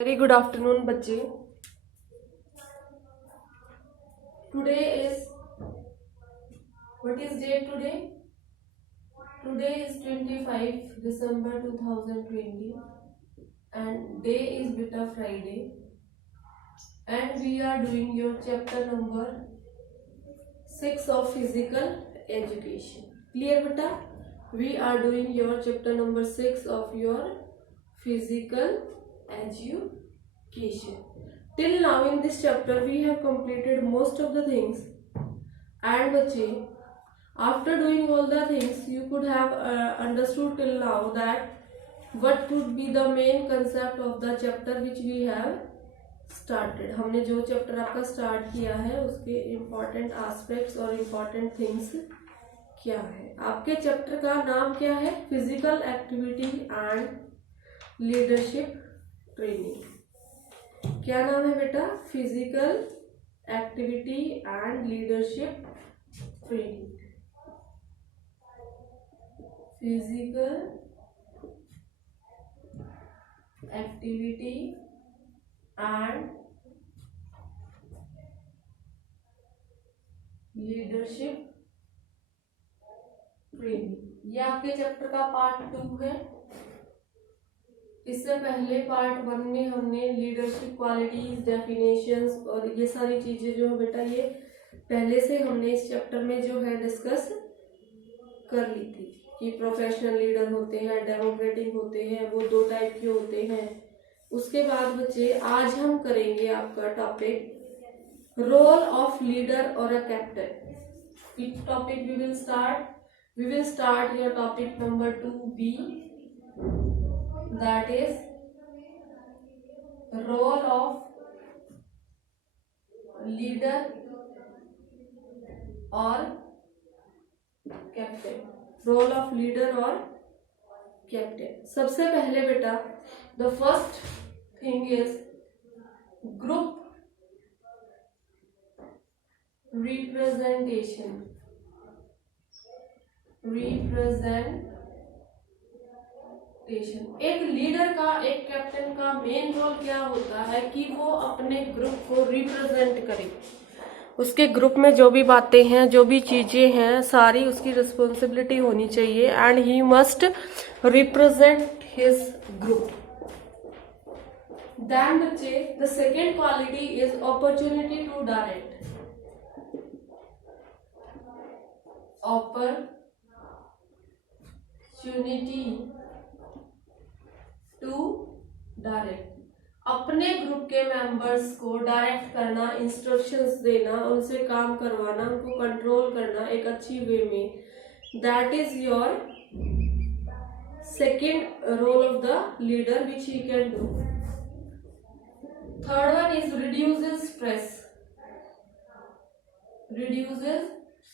Very good afternoon बच्चे। Today is what is date today? Today is 25 December 2020 and day is beta Friday and we are doing your chapter number 6 of physical education. Clear beta? We are doing your chapter number 6 of your physical education. Till now in this chapter we have completed most of the things, and bache, after doing all the things you could have understood till now that what could be the main concept of the chapter which we have started. हमने जो चैप्टर आपका स्टार्ट किया है उसके important aspects और important things क्या है। आपके चैप्टर का नाम क्या है? Physical activity and leadership training. क्या नाम है बेटा? Physical activity and leadership training. Physical activity and leadership training. ये आपके चैप्टर का पार्ट 2 है। इससे पहले पार्ट 1 में हमने लीडरशिप क्वालिटीज, डेफिनेशंस और ये सारी चीजें जो है बेटा ये पहले से हमने इस चैप्टर में जो है डिस्कस कर ली थी कि प्रोफेशनल लीडर होते हैं, डेमोक्रेटिक होते हैं, वो 2 टाइप के होते हैं। उसके बाद बच्चे आज हम करेंगे आपका टॉपिक रोल ऑफ लीडर और a captain. Topic we will start your topic number 2B, that is role of leader or captain। Role of leader और कैप्टन। सबसे पहले बेटा the first thing is group representation. एक leader का, एक कैप्टन का main role क्या होता है कि वो अपने ग्रुप को रिप्रेजेंट करे। उसके ग्रुप में जो भी बातें हैं, जो भी चीजें हैं, सारी उसकी रिस्पॉन्सिबिलिटी होनी चाहिए and he must represent his group. Then बच्चे the second quality is opportunity to direct. opportunity to direct. अपने ग्रुप के मेंबर्स को डायरेक्ट करना, इंस्ट्रक्शंस देना, उनसे काम करवाना, उनको कंट्रोल करना एक अच्छी वे में, that is your second role of the leader which he can do. Third one is reduces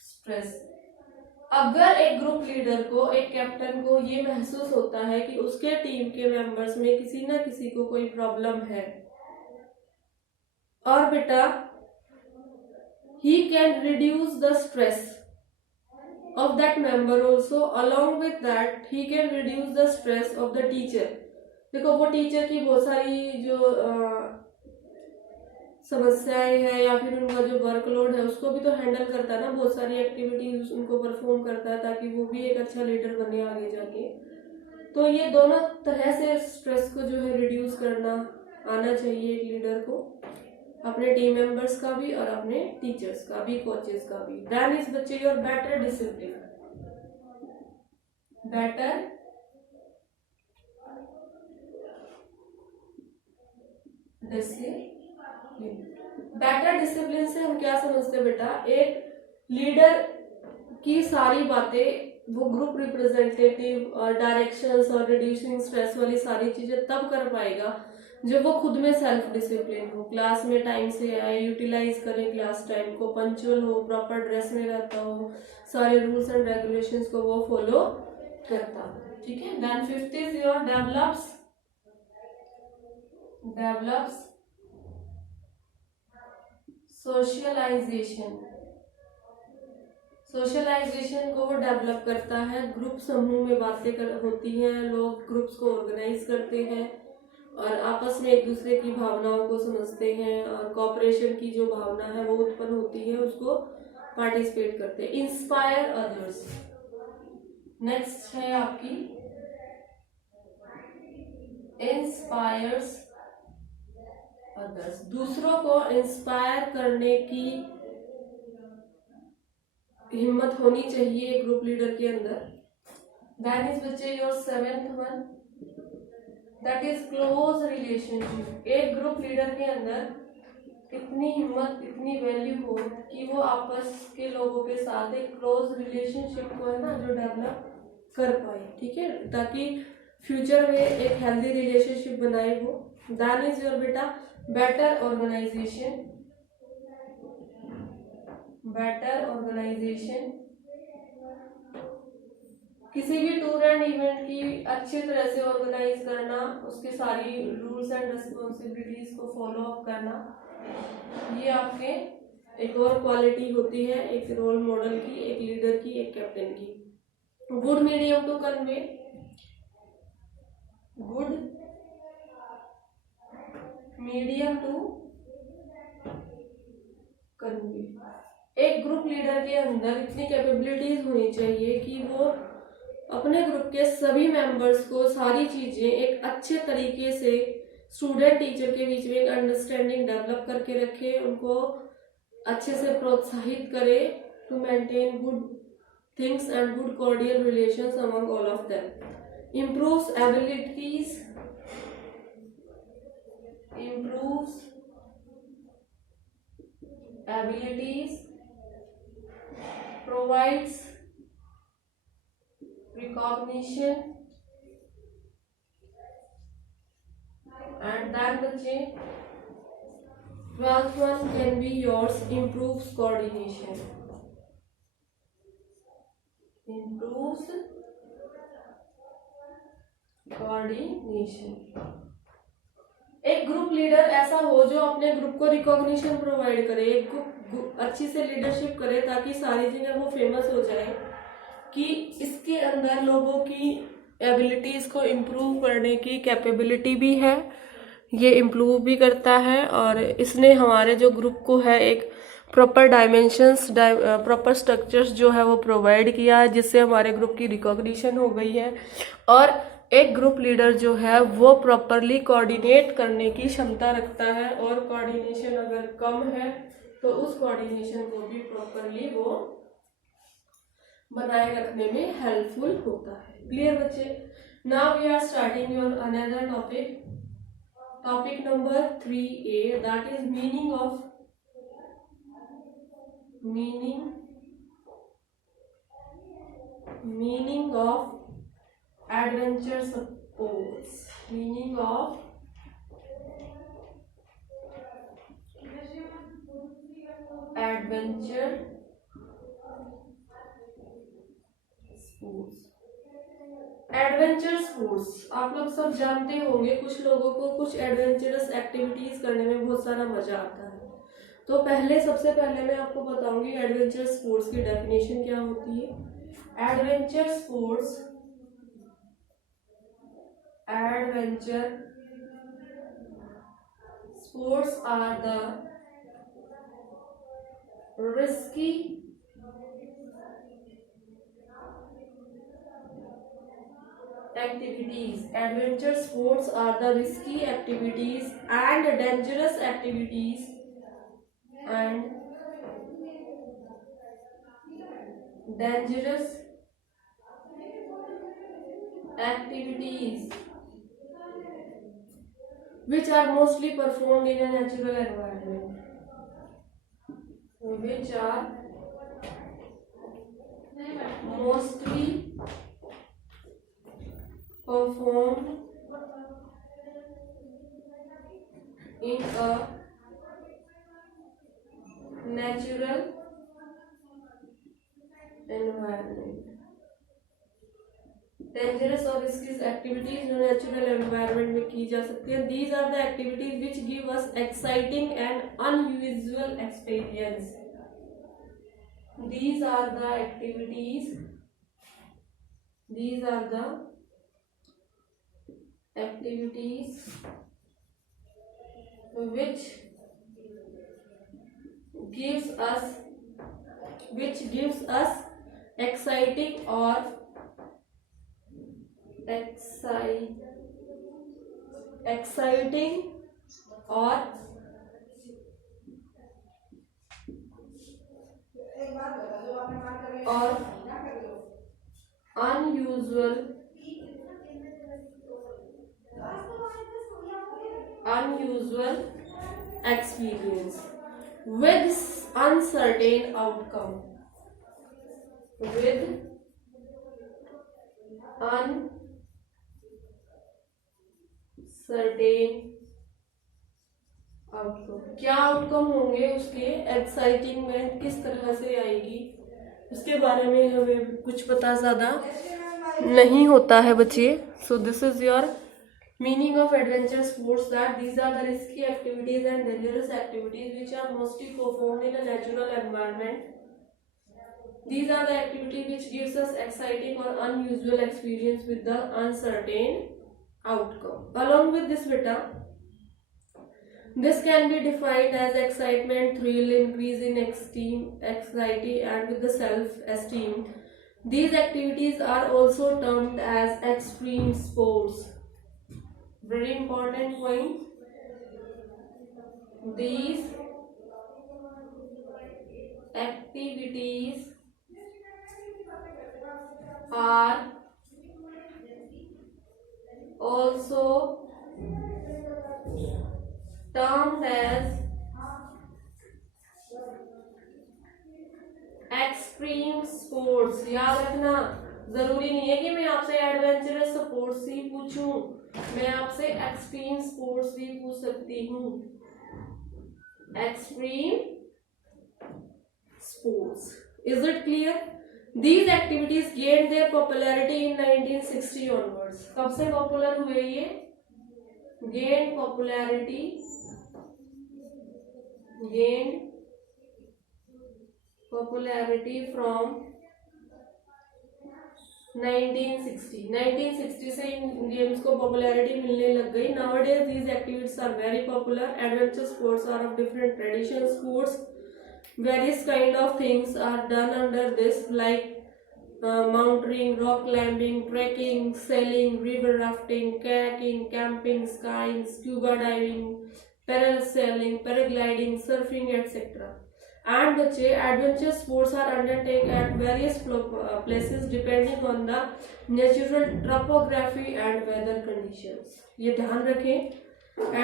stress. अगर एक ग्रुप लीडर को, एक कैप्टन को ये महसूस होता है कि उसके टीम के मेंबर्स में किसी ना किसी को कोई प्रॉब्लम है और बेटा he can reduce the stress of that member also, along with that he can reduce the stress of the teacher। देखो वो टीचर की बहुत सारी जो समस्याएं हैं या फिर उनका जो वर्कलोड है उसको भी तो हैंडल करता है ना, बहुत सारी एक्टिविटीज उनको परफॉर्म करता है ताकि वो भी एक अच्छा लीडर बने आगे जाके। तो ये दोनों तरह से स्ट्रेस को जो है रिड्यूस करना आना चाहिए एक लीडर को, अपने टीम मेंबर्स का भी और अपने टीचर्स का भी, कोचेस का भी। देन इज बच्चे your better discipline. Better discipline से हम क्या समझते हैं बेटा? एक लीडर की सारी बातें वो ग्रुप रिप्रेजेंटेटिव और डायरेक्शंस और रिड्यूसिंग स्ट्रेस वाली सारी चीजें तब कर पाएगा जब वो खुद में सेल्फ डिसिप्लिन हो, क्लास में टाइम से आए, यूटिलाइज करे क्लास टाइम को, पंक्चुअल हो, प्रॉपर ड्रेस में रहता हो, सारे रूल्स एंड रेगुलेशंस को वो फॉलो करता हो। ठीक है। Then fifth is your develops socialisation को वो डेवलप करता है। ग्रुप समूह में बातें होती हैं, लोग ग्रुप्स को ऑर्गेनाइज करते हैं और आपस में एक दूसरे की भावनाओं को समझते हैं और कॉपरेशन की जो भावना है वो उत्पन्न होती है, उसको पार्टिसिपेट करते हैं। इंस्पायर अदर्स, नेक्स्ट है आपकी इंस्पायर्स अदर्स, दूसरों को इंस्पायर करने की हिम्मत होनी चाहिए ग्रुप लीडर के अंदर। देन इज बच्चे your seventh one, that is close relationship. एक ग्रुप लीडर के अंदर इतनी हिम्मत, इतनी वैल्यू हो कि वो आपस के लोगों के साथ एक क्लोज रिलेशनशिप को है ना जो डेवलप कर पाए, ठीक है, ताकि फ्यूचर में एक हेल्दी रिलेशनशिप बनाए वो। देन इज योर बेटा बेटर ऑर्गेनाइजेशन, बेटर ऑर्गेनाइजेशन, किसी भी टूर एंड इवेंट की अच्छी तरह से ऑर्गेनाइज करना, उसके सारी रूल्स एंड रिस्पॉन्सिबिलिटीज को फॉलो अप करना, ये आपके एक और क्वालिटी होती है एक रोल मॉडल की, एक लीडर की, एक कैप्टन की। Good medium to convey, good medium to convey. एक ग्रुप लीडर के अंदर इतनी कैपेबिलिटीज होनी चाहिए कि वो अपने ग्रुप के सभी मेंबर्स को सारी चीजें एक अच्छे तरीके से स्टूडेंट टीचर के बीच में एक अंडरस्टैंडिंग डेवलप करके रखे, उनको अच्छे से प्रोत्साहित करे to maintain good things and good cordial relations among all of them. Improves abilities, improves abilities, provides recognition, and then बच्चे 12th one can be yours, improves coordination, improves coordination। एक group leader ऐसा हो जो अपने ग्रुप को recognition provide करे, एक ग्रुप अच्छी से लीडरशिप करे ताकि सारी जगह वो फेमस हो जाए कि इसके अंदर लोगों की एबिलिटीज को इम्प्रूव करने की कैपेबिलिटी भी है, ये इम्प्रूव भी करता है और इसने हमारे जो ग्रुप को है एक प्रॉपर डायमेंशंस, प्रॉपर स्ट्रक्चर्स जो है वो प्रोवाइड किया है, जिससे हमारे ग्रुप की रिकॉग्निशन हो गई है। और एक ग्रुप लीडर जो है वो प्रॉपरली कोऑर्डिनेट करने की क्षमता रखता है, और कोऑर्डिनेशन अगर कम है तो उस कोऑर्डिनेशन को भी प्रॉपरली वो बनाए रखने में हेल्पफुल होता है। क्लियर बच्चे? Now we are starting your another topic, topic number 3A, that is meaning of adventure sports, meaning of adventure sports। Adventure sports आप लोग सब जानते होंगे, कुछ लोगों को कुछ एडवेंचरस एक्टिविटीज करने में बहुत सारा मजा आता है। तो सबसे पहले मैं आपको बताऊंगी एडवेंचर स्पोर्ट्स की डेफिनेशन क्या होती है। Adventure sports, adventure sports are the risky activities. Adventure sports are the risky activities and dangerous activities which are mostly performed in a natural environment, which are mostly performed in a natural environment। Dangerous और risky activities जो natural environment में की जा सकती है। These are the activities which give us exciting and unusual experience. These are the activities, these are the activities which gives us exciting or exciting or unusual experience with uncertain outcome. With uncertain outcome, क्या आउटकम होंगे उसके, एक्साइटिंगमेंट किस तरह से आएगी, उसके बारे में हमें कुछ पता ज्यादा नहीं होता है बच्चे. So this is your meaning of adventure sports, that these are the risky activities and dangerous activities which are mostly performed in a natural environment. These are the activity which gives us exciting or unusual experience with the uncertain outcome. Along with this beta, this can be defined as excitement, thrill, increase in esteem, anxiety and with the self-esteem. These activities are also termed as extreme sports. Very important point. These activities are also termed as extreme sports. याद रखना, जरूरी नहीं है कि मैं आपसे adventurous sports ही पूछूं, मैं आपसे एक्सट्रीम स्पोर्ट्स भी पूछ सकती हूँ. Extreme sports. Is it clear? These activities gained their popularity in 1960 onwards. कब से पॉपुलर हुए ये? Gained popularity from 1960. 1960 से इन गेम्स को पॉपुलैरिटी मिलने लग गई. Nowadays these activities are very popular. Adventure sports are of different traditional sports. Various kind of things are done under this, like mountaineering, rock climbing, trekking, sailing, river rafting, kayaking, camping, skiing, scuba diving, parasailing, paragliding, surfing, etc. And बच्चे, adventure sports are undertaken at various places depending on the natural topography and weather conditions. ये ध्यान रखें,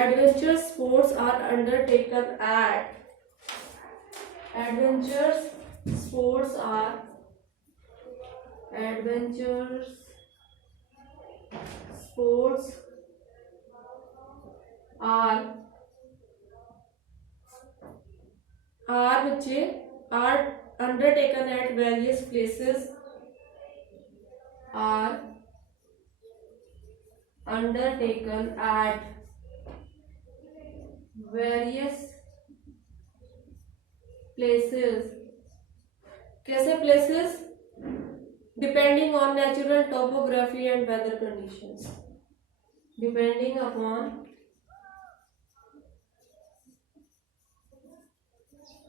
adventure sports are undertaken at adventure sports are बच्चे are undertaken at various places, are undertaken at various places. कैसे places? Depending on natural topography and weather conditions. Depending upon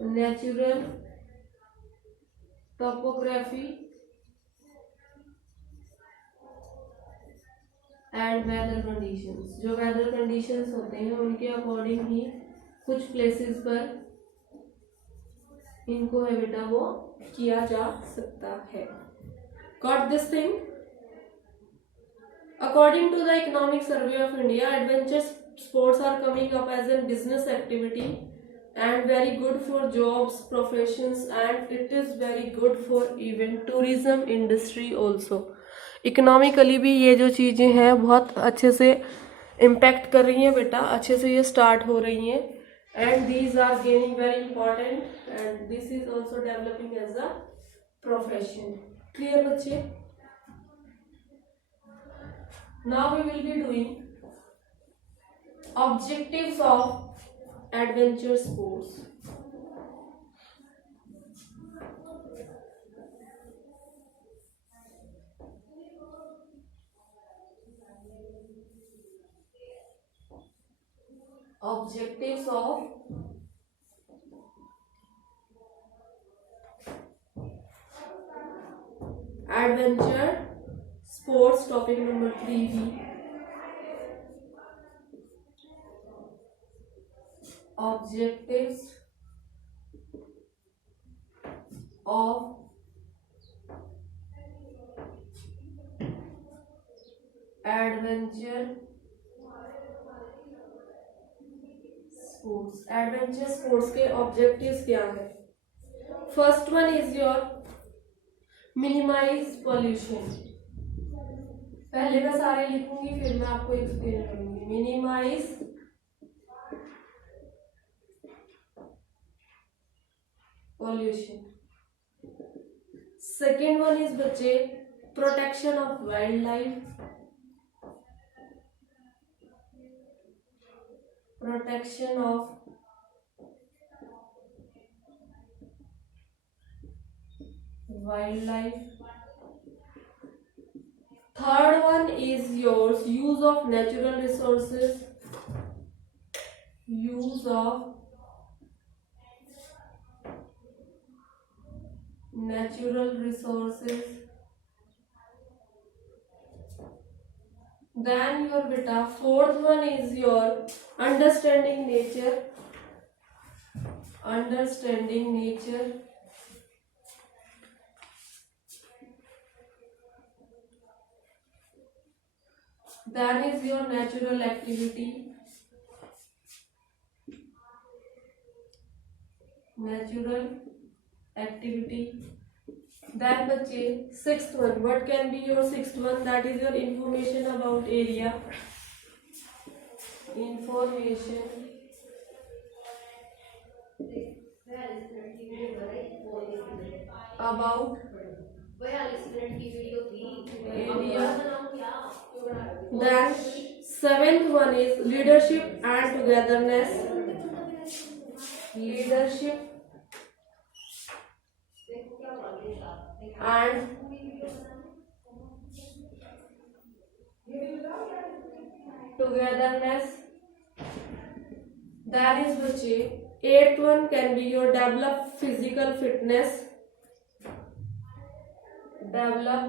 natural topography and weather conditions. जो weather conditions होते हैं उनके अकॉर्डिंग ही कुछ प्लेसेस पर इनको है बेटा वो किया जा सकता है. Got this thing? According to the Economic Survey of India, adventure sports are coming up as a business activity and very good for jobs, professions, and it is very good for even tourism industry also. Economically भी ये जो चीज़ें हैं बहुत अच्छे से इम्पैक्ट कर रही हैं बेटा, अच्छे से ये स्टार्ट हो रही हैं. And these are gaining very important, and this is also developing as a profession. Clear बच्चे? Now we will be doing objectives of adventure sports. objectives of adventure sports. Topic number 3b, objectives of adventure sports. Adventure sports के objectives क्या है? First one is your minimize pollution. पहले मैं सारे लिखूंगी फिर मैं आपको एक्सप्लेन करूंगी. Minimize pollution. Second one is बच्चे protection of wild life. Protection of wildlife. Third one is yours use of natural resources. Use of natural resources. Then your beta fourth one is your understanding nature. Understanding nature. Then is your natural activity. Natural activity. Then बच्चे sixth one, what can be your sixth one? That is your information about area. Information about area. Then seventh one is leadership and togetherness. Leadership and togetherness. That is बच्चे eighth one can be your develop physical fitness. Develop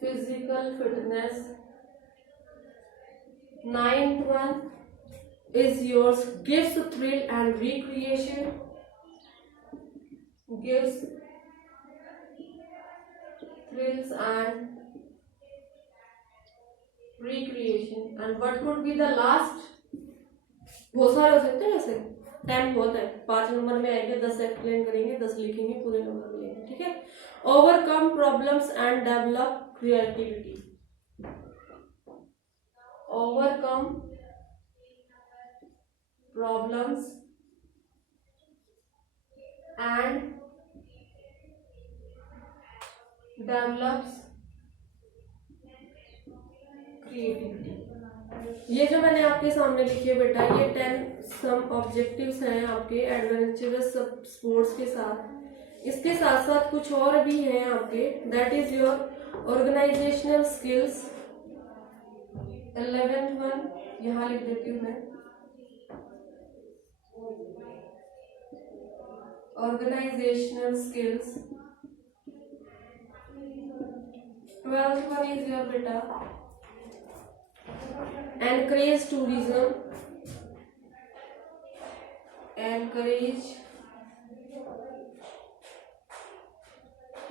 physical fitness. Ninth one is yours gives thrill and recreation. Gives thrills and recreation. And what could be the last? बहुत सारे हो सकते हैं वैसे, टाइम बहुत है. 5 नंबर में आएंगे, 10 एक्सप्लेन करेंगे, 10 लिखेंगे, पूरे नंबर मिलेंगे. ठीक है. Overcome problems and develop creativity. Overcome problems and develops creativity. ये जो मैंने आपके सामने लिखे बेटा, ये 10 सम ऑब्जेक्टिव्स हैं आपके एडवेंचरस स्पोर्ट्स के साथ. इसके साथ साथ कुछ और भी हैं आपके. That is your organisational skills. 11th one यहाँ लिख देती हूँ मैं. Organizational skills. 12th one is your beta encourage tourism. Encourage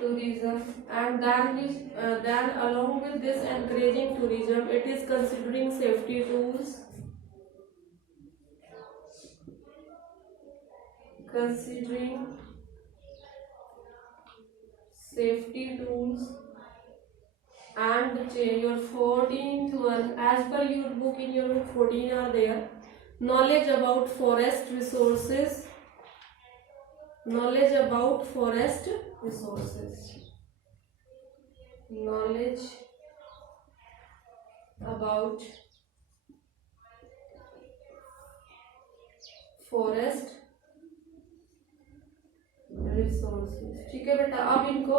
tourism. And then along with this encouraging tourism, it is considering safety tools. Considering safety tools. And your 14th one, as per your book, in your book 14 are there. Knowledge about forest resources. Knowledge about forest resources. Knowledge about forest resources. ठीक है बेटा. अब इनको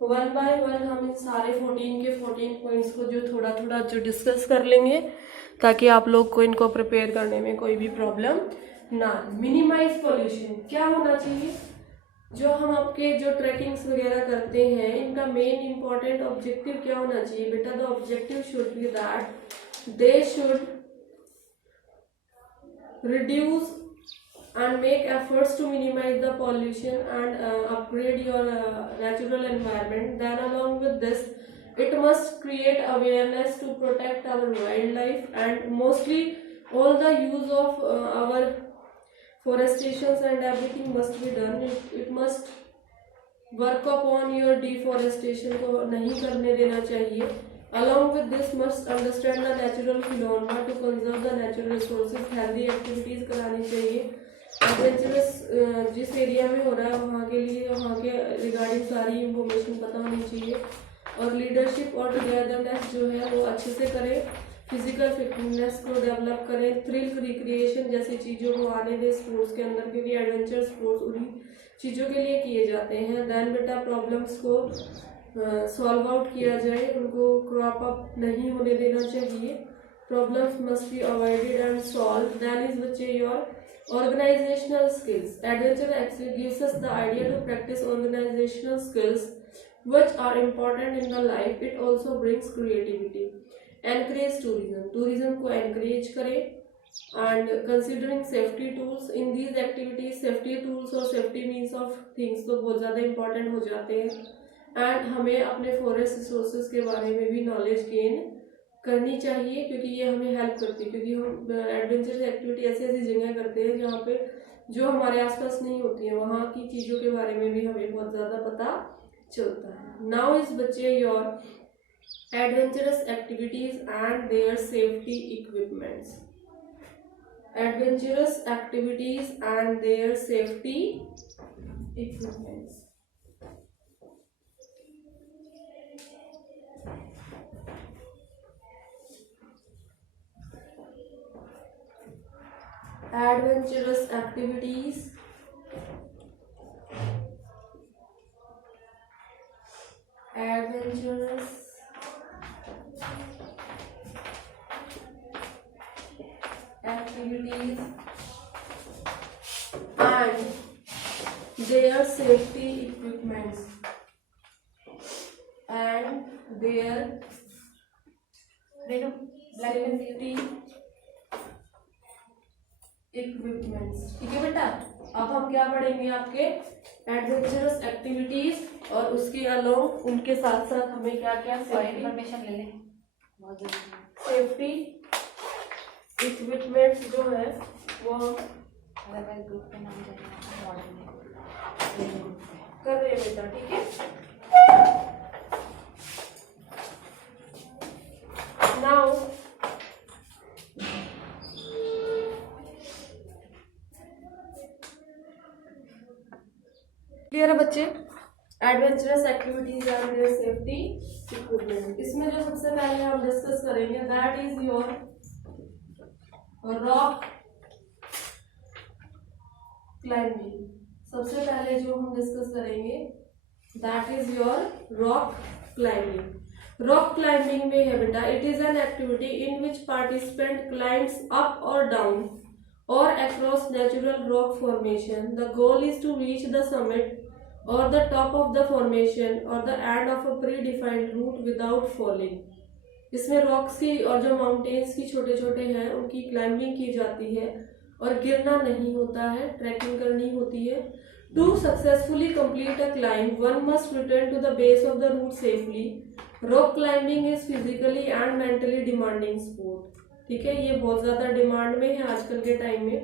one by one हम इन सारे 14 के 14 पॉइंट्स को जो थोड़ा थोड़ा जो डिस्कस कर लेंगे, ताकि आप लोग को इनको प्रिपेयर करने में कोई भी प्रॉब्लम ना। मिनिमाइज पॉल्यूशन क्या होना चाहिए? जो हम आपके जो ट्रैकिंग्स वगैरह करते हैं, इनका मेन इंपॉर्टेंट ऑब्जेक्टिव क्या होना चाहिए बेटा? The objective should be that they should reduce and make efforts to minimize the pollution and upgrade your natural environment. Then along with this, it must create awareness to protect our wildlife, and mostly all the use of our forestations and everything must be done. It must work upon your deforestation को नहीं करने देना चाहिए. Along with this, must understand the natural phenomena to conserve the natural resources. Healthy activities करानी चाहिए. एडवेंचरस जिस एरिया में हो रहा है वहाँ के लिए वहाँ के रिगार्डिंग सारी इंफॉर्मेशन पता होनी चाहिए. और लीडरशिप और टुगेदरनेस जो है वो अच्छे से करें. फिजिकल फिटनेस को डेवलप करें. थ्रिल रिक्रिएशन जैसी चीज़ों को आने दें स्पोर्ट्स के अंदर, क्योंकि एडवेंचर स्पोर्ट्स उन्हीं चीज़ों के लिए किए जाते हैं. देन बेटा प्रॉब्लम्स को सॉल्व आउट किया जाए, उनको क्रॉप अप नहीं होने देना चाहिए. Problems must be avoided and solve. Then is बच्चे your organizational skills. Adventure actually gives us the idea to practice organizational skills which are important in the life. It also brings creativity. Encourage tourism. Tourism को encourage करें and considering safety tools in these activities. Safety tools और safety means of things तो बहुत ज़्यादा important हो जाते हैं. And हमें अपने forest resources के बारे में भी knowledge gain करनी चाहिए, क्योंकि ये हमें हेल्प करती है. क्योंकि हम एडवेंचरस एक्टिविटी ऐसी ऐसी जगह करते हैं जहाँ पे जो हमारे आसपास नहीं होती है, वहाँ की चीज़ों के बारे में भी हमें बहुत ज़्यादा पता चलता है. नाउ इज बच्चे your adventurous activities and their safety equipments. Adventurous activities and their safety equipments. Adventurous activities and their safety equipments and their safety equipments. ठीक है बेटा, अब हम क्या पढ़ेंगे? आपके एडवेंचरस एक्टिविटीज और उसके अलावा उनके साथ साथ हमें क्या क्या इन्फॉर्मेशन ले लें. बहुत जरूरी सेफ्टी इक्विपमेंट्स जो है वो हम अदरवाइज ग्रुप पे नाम जाएगा मॉडल कर रहे हैं बेटा. ठीक है, नाउ क्लियर है बच्चे? Adventurous activities and their safety equipment. इसमें जो सबसे पहले हम डिस्कस करेंगे that is your rock climbing. सबसे पहले जो हम डिस्कस करेंगे that is your rock climbing. Rock climbing में है बेटा, it is an activity in which participant climbs up और down or across natural rock formation. The goal is to reach the summit or the top of the formation or the end of a predefined route without falling. इसमें रॉक्स की और जो माउंटेन्स की छोटे छोटे हैं उनकी क्लाइंबिंग की जाती है और गिरना नहीं होता है, ट्रैकिंग करनी होती है. To successfully complete a climb, one must return to the base of the route safely. Rock climbing is physically and mentally demanding sport. ठीक है, ये बहुत ज्यादा डिमांड में है आजकल के टाइम में.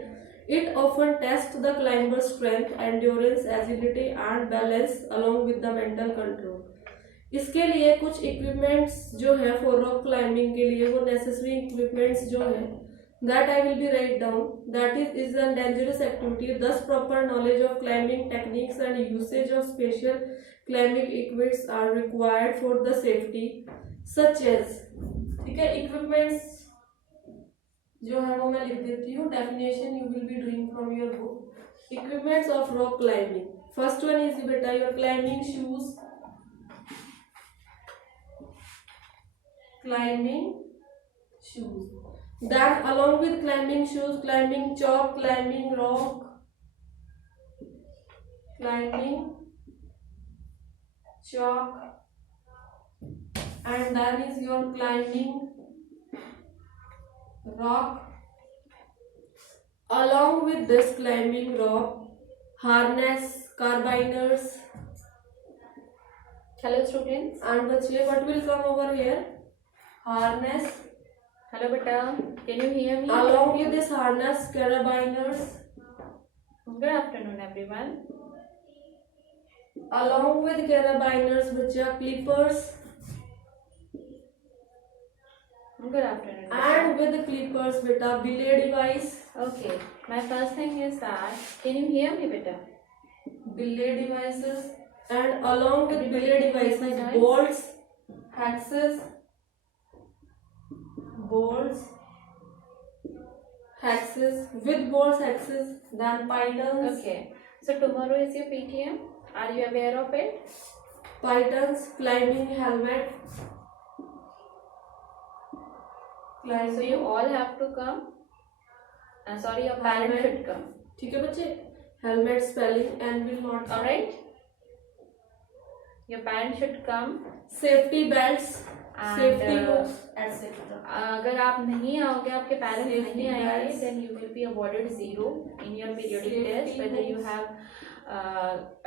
It often test the climber strength, endurance, agility and balance along with the mental control. इसके लिए कुछ इक्विपमेंट्स जो है फॉर रॉक क्लाइंबिंग के लिए, वो नेसेसरी इक्विपमेंट्स जो है that I will be write down. That is an dangerous activity, thus proper knowledge of climbing techniques and usage of special climbing equipments are required for the safety such as. ठीक है, इक्विपमेंट्स जो है वो मैं लिख देती हूँ. Definition you will be doing from your book. Equipments of rock climbing. First one is बेटा your climbing shoes. climbing shoes. Then along with climbing shoes, climbing chalk, climbing rock, climbing chalk, and then is your climbing rock. Along with this climbing rock, harness, carabiners, Hello students. and बच्चे what will come over here? Harness. Hello beta. Can you hear me? Along with this harness, carabiners. Good afternoon everyone. Along with carabiners, बच्चा clippers. Good afternoon. beta. And with the clippers, beta belay device. Okay. My first thing is that can you hear me beta? Belay devices. And along with Everybody belay can hear my devices, voice? bolts, hexes, with bolts, hexes, then pythons, Okay. So tomorrow is your PTM. Are you aware of it? climbing helmet, So you all have to come. Sorry, your parent Helmet. should come. ठीक है बच्चे, helmet spelling and will not. Alright? Your parent should come. Safety belts, And, safety hooks, etc. अगर आप नहीं आओगे, आपके parents Safety नहीं आएंगे, belts. then you will be awarded 0 in your periodic Safety test, whether you hooks. have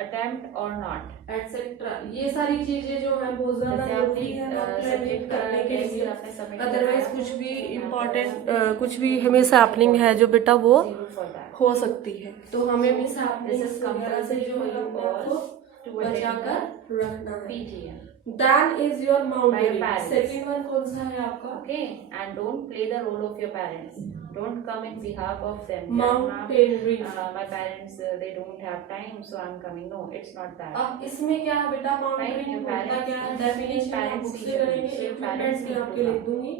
attempt or not. etc. ये सारी चीजें जो है बहुत ज्यादा जैसे जरूरी है सब्जेक्ट का करने के टेस्ट लिए. आपने सबमिट अदरवाइज कुछ भी इम्पोर्टेंट कुछ भी हमें सैपलिंग है जो बेटा वो 0 for that. हो सकती है, तो हमें भी This सैपलिंग is वगैरह से compulsory जो for है you अपने आप all को to बचा attend कर रखना है. PTM. Then is your mountaineering. parents. Second one कौन सा है आपका? Okay, and don't play the role of your parents. Don't come in behalf of them. That, "Ma'am, mountaineering. my parents they don't have time, so I'm coming." No, it's not that. अब इसमें क्या है बेटा, Right, your mountaineering होता parents- क्या है, डेफिनेशन आप parents book need से to- करेंगे, your इक्विपमेंट्स parents भी need to आपके लिख come. दूंगी.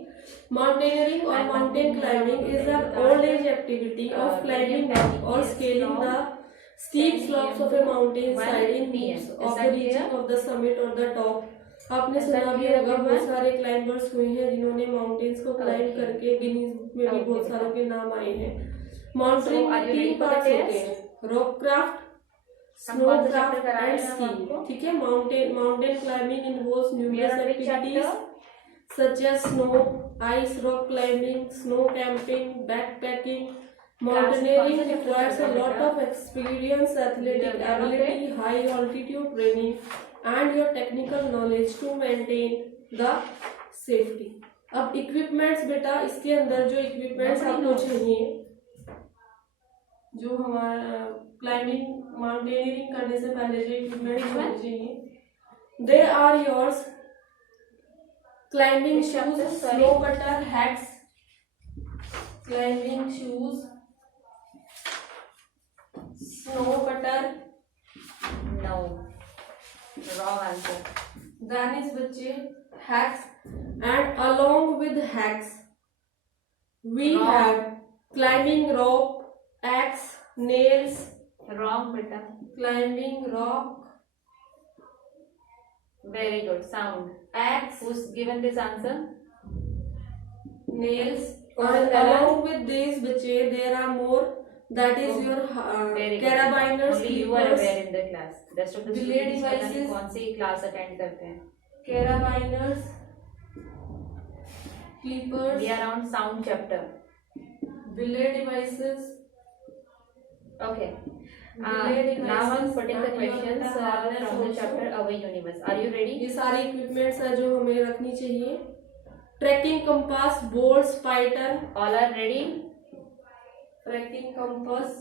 माउंटेनियरिंग और And mountain one thing climbing you is have an to old learn, age activity of when climbing your parent और is scaling from the steep 10 slopes of PM a mountain to side 1 in PM. hopes Is of the that reaching clear? of the summit or the top. आपने Is सुना that भी clear, होगा बहुत everyone? सारे क्लाइंबर्स हुए हैं जिन्होंने माउंटेन्स को क्लाइंब Okay. करके गिनीज बुक में भी Okay. बहुत सारों के नाम आए हैं. माउंटेनिंग So, are में you ready 3 for the parts होते test? हैं, रॉक क्राफ्ट, हम स्नो कौन सा क्राफ्ट chapter करा रहे एंड हैं हम स्कीइंग. आपको? ठीक है, mountain climbing involves We are numerous on which activities chapter? such as snow, ice, rock climbing, snow camping, backpacking. Mountaineering requires a lot of experience, athletic You are aware of ability, high altitude training, and your technical knowledge to maintain the safety. अब इक्विपमेंट्स बेटा, इसके अंदर जो इक्विपमेंट्स आपको चाहिए, जो हमारा climbing mountaineering करने से पहले जो इक्विपमेंट्स होने चाहिए, they are yours. Climbing Which shoes, chapter? Sorry. snow cutter, hats, climbing shoes, snow cutter. No. Wrong answer. Then is बच्चे hats, and along with hats, we Wrong. have climbing rope, axe, nails, Wrong beta. climbing rock, Very good. Sound. axe, Who's given this answer? nails, और and color? along with these बच्चे there are more. That is Oh, your Very good. carabiners, Only you are clippers, aware in the class. Rest of the Delay students पता नहीं devices. कौन सी class attend करते हैं. carabiners, clippers, We are on sound chapter. belay devices. Okay. Belay devices. Now I'm putting the and your questions harness from the also. chapter Our Universe. Are you ready? ये सारी इक्विपमेंट्स है जो हमें रखनी चाहिए. Tracking compass, boards, piton. All are ready? Tracking compass,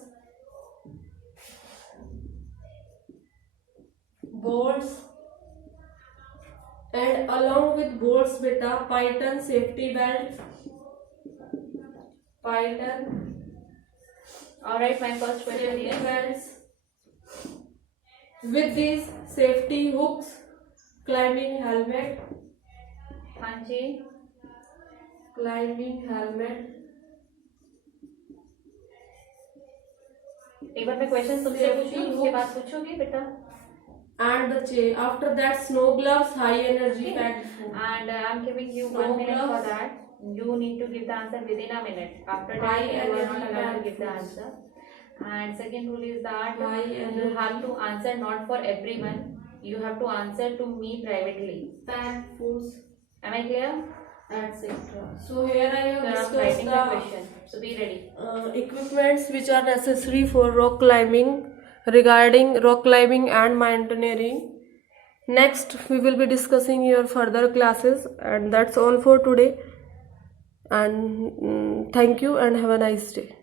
boards, and along with boards बेटा piton, safety belt, piton, All right. My first question safety is belts. With these safety hooks, climbing helmet, हाँ जी. climbing helmet, एक बार मैं क्वेश्चन तुमसे Safety पूछूं, उसके hooks. बाद पूछोगे बेटा. And बच्चे after that snow gloves, high energy packed food. And I'm giving you Snow 1 minute for gloves. that. You need to give the answer within a minute. After High that, you are not energy allowed to packed give the foods. answer. And second rule is that High you energy have to answer not for everyone. You have to answer to me privately. packed foods, Am I clear? etc. So here I have So I'm discussed writing the the question. So be ready. equipments which are necessary for rock climbing, regarding rock climbing and mountaineering. Next we will be discussing your further classes, and that's all for today. And thank you and have a nice day.